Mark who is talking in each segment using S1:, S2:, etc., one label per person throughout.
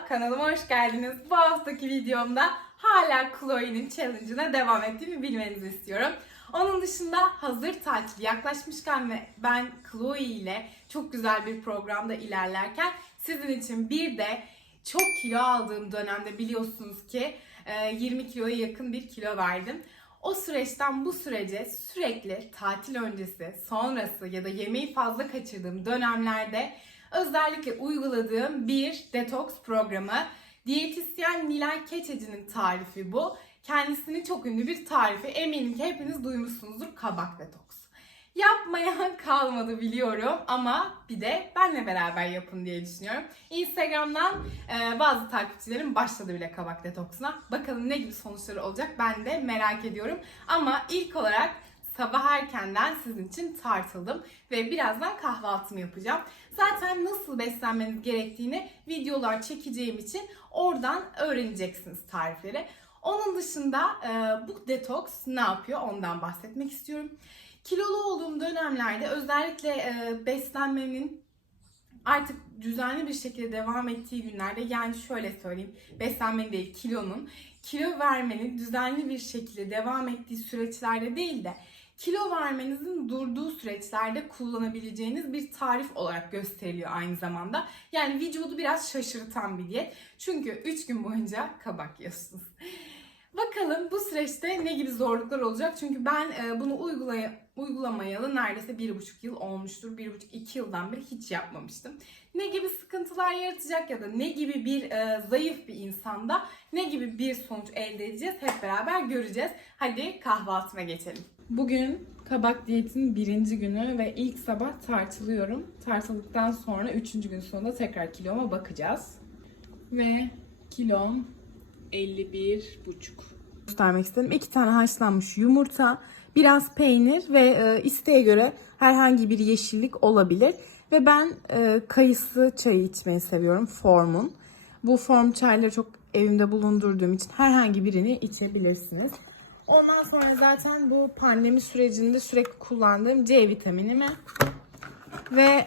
S1: Kanalıma hoş geldiniz. Bu haftaki videomda hala Chloe'nin challenge'ına devam ettiğimi bilmenizi istiyorum. Onun dışında hazır tatil yaklaşmışken ve ben Chloe ile çok güzel bir programda ilerlerken sizin için bir de çok kilo aldığım dönemde biliyorsunuz ki e, 20 kiloya yakın bir kilo verdim. O süreçten bu sürece sürekli tatil öncesi, sonrası ya da yemeği fazla kaçırdığım dönemlerde özellikle uyguladığım bir detoks programı. Diyetisyen Nilay Keçeci'nin tarifi bu. Kendisinin çok ünlü bir tarifi. Eminim ki hepiniz duymuşsunuzdur kabak detoks. Yapmayan kalmadı biliyorum ama bir de benle beraber yapın diye düşünüyorum. Instagram'dan e, bazı takipçilerim başladı bile kabak detoksuna. Bakalım ne gibi sonuçları olacak ben de merak ediyorum. Ama ilk olarak sabah erkenden sizin için tartıldım ve birazdan kahvaltımı yapacağım. Zaten nasıl beslenmeniz gerektiğini videolar çekeceğim için oradan öğreneceksiniz tarifleri. Onun dışında e, bu detoks ne yapıyor ondan bahsetmek istiyorum. Kilolu olduğum dönemlerde özellikle e, beslenmenin artık düzenli bir şekilde devam ettiği günlerde yani şöyle söyleyeyim beslenmenin değil kilonun kilo vermenin düzenli bir şekilde devam ettiği süreçlerde değil de kilo vermenizin durduğu süreçlerde kullanabileceğiniz bir tarif olarak gösteriliyor aynı zamanda. Yani vücudu biraz şaşırtan bir diyet. Çünkü 3 gün boyunca kabak yiyorsunuz. Bakalım bu süreçte ne gibi zorluklar olacak? Çünkü ben e, bunu uygulaya, uygulamayalı neredeyse bir buçuk yıl olmuştur. Bir buçuk iki yıldan beri hiç yapmamıştım. Ne gibi sıkıntılar yaratacak ya da ne gibi bir e, zayıf bir insanda ne gibi bir sonuç elde edeceğiz hep beraber göreceğiz. Hadi kahvaltıma geçelim. Bugün kabak diyetinin birinci günü ve ilk sabah tartılıyorum. Tartıldıktan sonra üçüncü gün sonunda tekrar kiloma bakacağız. Ve kilom 51 buçuk. Göstermek istedim. İki tane haşlanmış yumurta, biraz peynir ve e, isteğe göre herhangi bir yeşillik olabilir. Ve ben e, kayısı çayı içmeyi seviyorum. Form'un. Bu form çayları çok evimde bulundurduğum için herhangi birini içebilirsiniz. Ondan sonra zaten bu pandemi sürecinde sürekli kullandığım C vitaminimi ve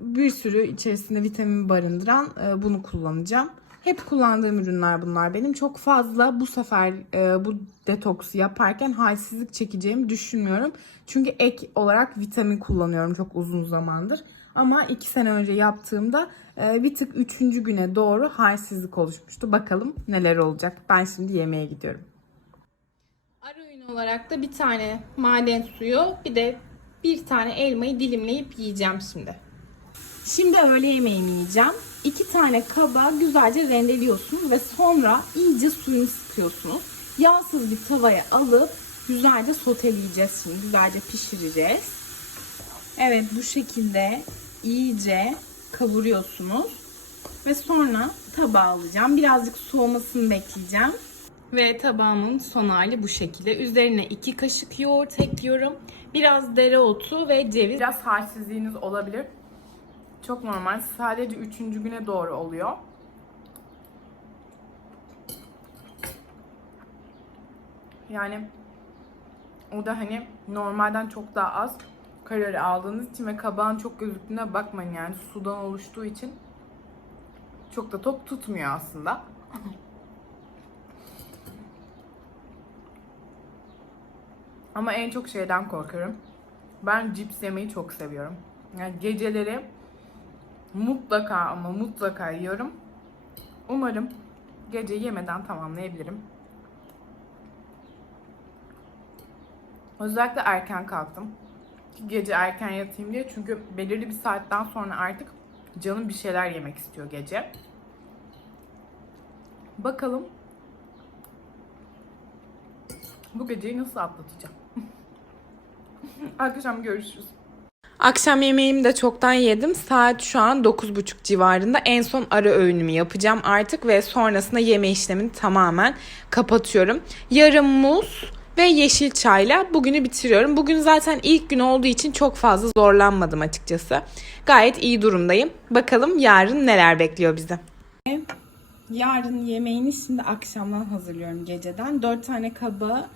S1: bir sürü içerisinde vitamin barındıran e, bunu kullanacağım. Hep kullandığım ürünler bunlar benim. Çok fazla bu sefer e, bu detoksu yaparken halsizlik çekeceğimi düşünmüyorum. Çünkü ek olarak vitamin kullanıyorum çok uzun zamandır. Ama iki sene önce yaptığımda e, bir tık üçüncü güne doğru halsizlik oluşmuştu. Bakalım neler olacak. Ben şimdi yemeğe gidiyorum. Öğün olarak da bir tane maden suyu bir de bir tane elmayı dilimleyip yiyeceğim şimdi. Şimdi öğle yemeğimi yiyeceğim. İki tane kaba güzelce rendeliyorsunuz ve sonra iyice suyunu sıkıyorsunuz. Yağsız bir tavaya alıp güzelce soteleyeceğiz şimdi. Güzelce pişireceğiz. Evet bu şekilde iyice kavuruyorsunuz. Ve sonra tabağa alacağım. Birazcık soğumasını bekleyeceğim. Ve tabağımın son hali bu şekilde. Üzerine 2 kaşık yoğurt ekliyorum. Biraz dereotu ve ceviz. Biraz halsizliğiniz olabilir. Çok normal. Sadece üçüncü güne doğru oluyor. Yani o da hani normalden çok daha az kalori aldığınız için ve kabağın çok gözüktüğüne bakmayın yani sudan oluştuğu için çok da tok tutmuyor aslında. Ama en çok şeyden korkarım. Ben cips yemeyi çok seviyorum. Yani geceleri mutlaka ama mutlaka yiyorum. Umarım gece yemeden tamamlayabilirim. Özellikle erken kalktım. Gece erken yatayım diye. Çünkü belirli bir saatten sonra artık canım bir şeyler yemek istiyor gece. Bakalım bu geceyi nasıl atlatacağım. Akşam görüşürüz. Akşam yemeğimi de çoktan yedim. Saat şu an 9.30 civarında. En son ara öğünümü yapacağım artık ve sonrasında yeme işlemini tamamen kapatıyorum. Yarım muz ve yeşil çayla bugünü bitiriyorum. Bugün zaten ilk gün olduğu için çok fazla zorlanmadım açıkçası. Gayet iyi durumdayım. Bakalım yarın neler bekliyor bizi. Yarın yemeğini şimdi akşamdan hazırlıyorum geceden. 4 tane kabağı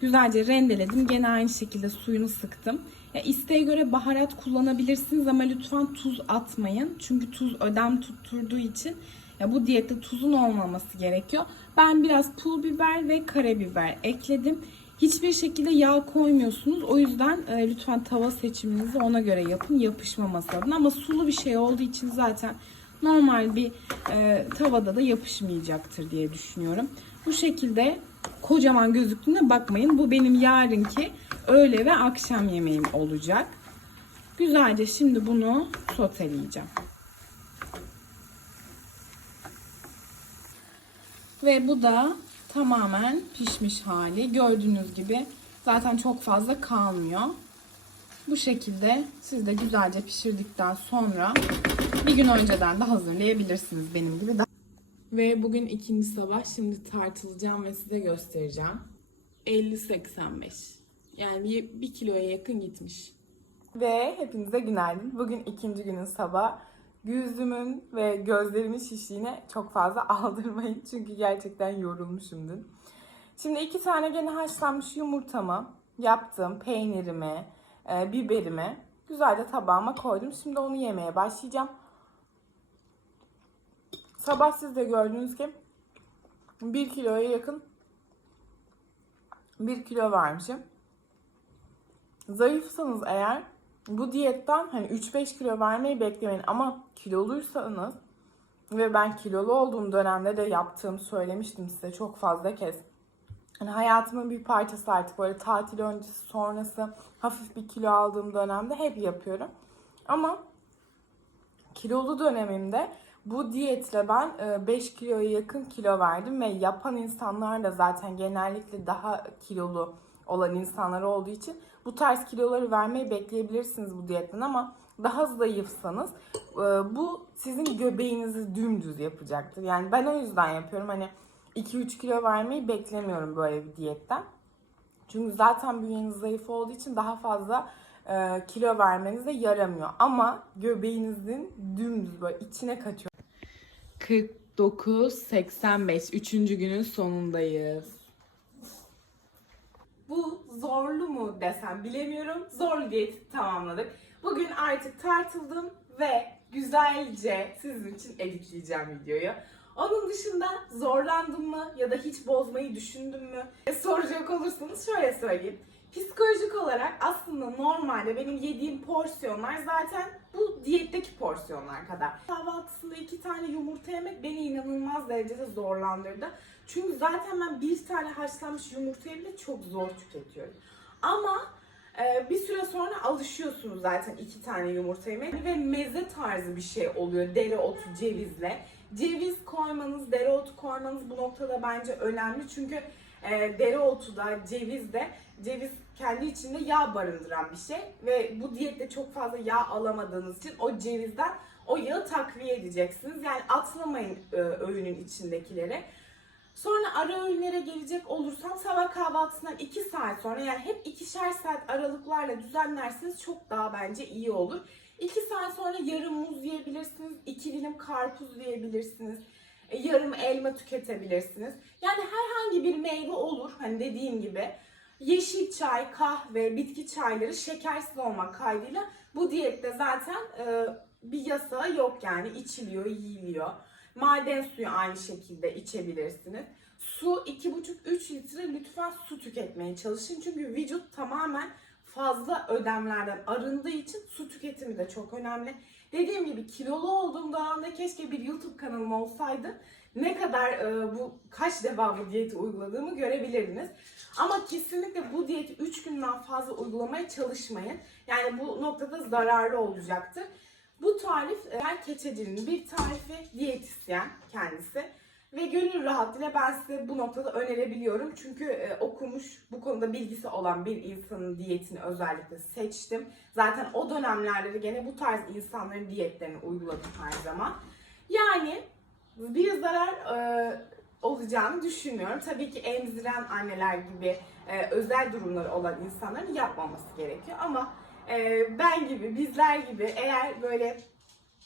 S1: güzelce rendeledim. Gene aynı şekilde suyunu sıktım. Ya isteğe göre baharat kullanabilirsiniz ama lütfen tuz atmayın. Çünkü tuz ödem tutturduğu için Ya bu diyette tuzun olmaması gerekiyor. Ben biraz pul biber ve karabiber ekledim. Hiçbir şekilde yağ koymuyorsunuz. O yüzden e, lütfen tava seçiminizi ona göre yapın. Yapışmaması adına. Ama sulu bir şey olduğu için zaten normal bir e, tavada da yapışmayacaktır diye düşünüyorum. Bu şekilde kocaman gözüktüğüne bakmayın. Bu benim yarınki öğle ve akşam yemeğim olacak. Güzelce şimdi bunu soteleyeceğim. Ve bu da tamamen pişmiş hali. Gördüğünüz gibi zaten çok fazla kalmıyor. Bu şekilde siz de güzelce pişirdikten sonra bir gün önceden de hazırlayabilirsiniz benim gibi. Ve bugün ikinci sabah şimdi tartılacağım ve size göstereceğim. 50-85. Yani bir, kiloya yakın gitmiş. Ve hepinize günaydın. Bugün ikinci günün sabah. Yüzümün ve gözlerimin şişliğine çok fazla aldırmayın. Çünkü gerçekten yorulmuşum dün. Şimdi iki tane gene haşlanmış yumurtamı yaptım. Peynirimi, e, biberimi güzelce tabağıma koydum. Şimdi onu yemeye başlayacağım. Sabah siz de gördüğünüz gibi 1 kiloya yakın 1 kilo vermişim. Zayıfsanız eğer bu diyetten hani 3-5 kilo vermeyi beklemeyin ama kiloluysanız ve ben kilolu olduğum dönemde de yaptığımı söylemiştim size çok fazla kez. Hani hayatımın bir parçası artık böyle tatil öncesi sonrası hafif bir kilo aldığım dönemde hep yapıyorum. Ama kilolu dönemimde bu diyetle ben 5 kiloya yakın kilo verdim ve yapan insanlar da zaten genellikle daha kilolu olan insanlar olduğu için bu tarz kiloları vermeyi bekleyebilirsiniz bu diyetten ama daha zayıfsanız e, bu sizin göbeğinizi dümdüz yapacaktır. Yani ben o yüzden yapıyorum. Hani 2-3 kilo vermeyi beklemiyorum böyle bir diyetten. Çünkü zaten bünyeniz zayıf olduğu için daha fazla e, kilo vermenize yaramıyor. Ama göbeğinizin dümdüz böyle içine kaçıyor. 49-85. Üçüncü günün sonundayız. Bu zorlu mu desem bilemiyorum. Zorlu diyeti tamamladık. Bugün artık tartıldım ve güzelce sizin için editleyeceğim videoyu. Onun dışında zorlandım mı ya da hiç bozmayı düşündüm mü? E, soracak olursanız şöyle söyleyeyim. Psikolojik olarak aslında normalde benim yediğim porsiyonlar zaten bu diyetteki porsiyonlar kadar. Kahvaltısında iki tane yumurta yemek beni inanılmaz derecede zorlandırdı. Çünkü zaten ben bir tane haşlanmış yumurtayı bile çok zor tüketiyorum. Ama e, bir süre sonra alışıyorsunuz zaten iki tane yumurta yemeye ve meze tarzı bir şey oluyor dereotu cevizle. Ceviz koymanız, dereotu koymanız bu noktada bence önemli çünkü e, dereotu da ceviz de ceviz kendi içinde yağ barındıran bir şey ve bu diyette çok fazla yağ alamadığınız için o cevizden o yağı takviye edeceksiniz. Yani atlamayın e, öğünün içindekileri. Sonra ara öğünlere gelecek olursam sabah kahvaltısından 2 saat sonra yani hep ikişer saat aralıklarla düzenlerseniz çok daha bence iyi olur. 2 saat sonra yarım muz yiyebilirsiniz, 2 dilim karpuz yiyebilirsiniz, yarım elma tüketebilirsiniz. Yani herhangi bir meyve olur hani dediğim gibi. Yeşil çay, kahve, bitki çayları şekersiz olmak kaydıyla bu diyette zaten e, bir yasağı yok yani içiliyor, yiyiliyor. Maden suyu aynı şekilde içebilirsiniz. Su 2,5-3 litre lütfen su tüketmeye çalışın. Çünkü vücut tamamen fazla ödemlerden arındığı için su tüketimi de çok önemli. Dediğim gibi kilolu olduğum dönemde keşke bir YouTube kanalım olsaydı. Ne kadar e, bu kaç defa bu diyeti uyguladığımı görebilirdiniz. Ama kesinlikle bu diyeti 3 günden fazla uygulamaya çalışmayın. Yani bu noktada zararlı olacaktır. Bu tarif Er Keçeci'nin bir tarifi diyetisyen kendisi. Ve gönül rahatlığıyla ben size bu noktada önerebiliyorum. Çünkü e, okumuş, bu konuda bilgisi olan bir insanın diyetini özellikle seçtim. Zaten o dönemlerde de gene bu tarz insanların diyetlerini uyguladım her zaman. Yani bir zarar e, olacağını düşünmüyorum. Tabii ki emziren anneler gibi e, özel durumları olan insanların yapmaması gerekiyor. Ama e, ben gibi, bizler gibi eğer böyle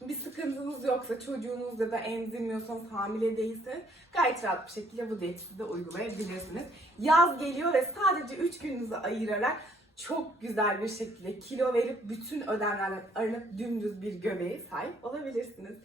S1: bir sıkıntınız yoksa, çocuğunuz ya da emzirmiyorsanız, hamile değilseniz gayet rahat bir şekilde bu diyeti de uygulayabilirsiniz. Yaz geliyor ve sadece 3 gününüzü ayırarak çok güzel bir şekilde kilo verip bütün ödemlerden arınıp dümdüz bir göbeğe sahip olabilirsiniz.